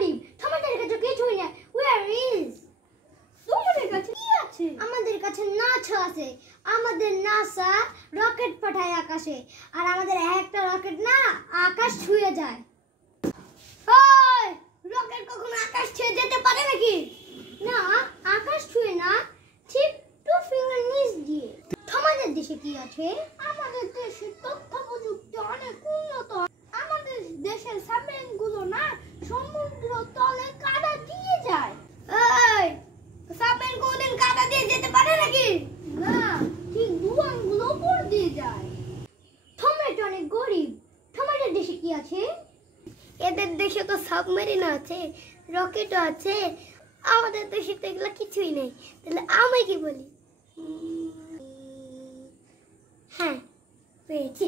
গরিব, তোমাদের কাছে কিছুই না। Where is? তোমাদের কাছে কি আছে? আমাদের কাছে নাসা আছে। আমাদের নাসা রকেট পাঠায় আকাশে, আর আমাদের একটা রকেট না আকাশ ছুঁয়ে যায়। ওই রকেট কখনো আকাশ ছুঁয়ে যেতে পারে নাকি? না, আকাশ ছুঁয়ে না, ঠিক 2 ফিঙ্গার নিচ দিয়ে। তোমাদের দেশে কি আছে? আমাদের দেশে তথ্য প্রযুক্তি অনেক উন্নত। আমাদের দেশের সাবমেরিনগুলো না সমুদ্র তলে কাদা দিয়ে যায়। এই সাবমেরিন কোনদিন কাদা দিয়ে যেতে পারে নাকি? না, ঠিক দুয়ানগুলো উপর দিয়ে যায়। তোমরা তো অনেক গরিব, তোমাদের দেশে কি আছে? এদের দেশে তো সাবমেরিন আছে, রকেটও আছে, আমাদের দেশে তো এগুলো কিছুই নেই। তাহলে আমি কি বলি? হ্যাঁ, পেয়েছি।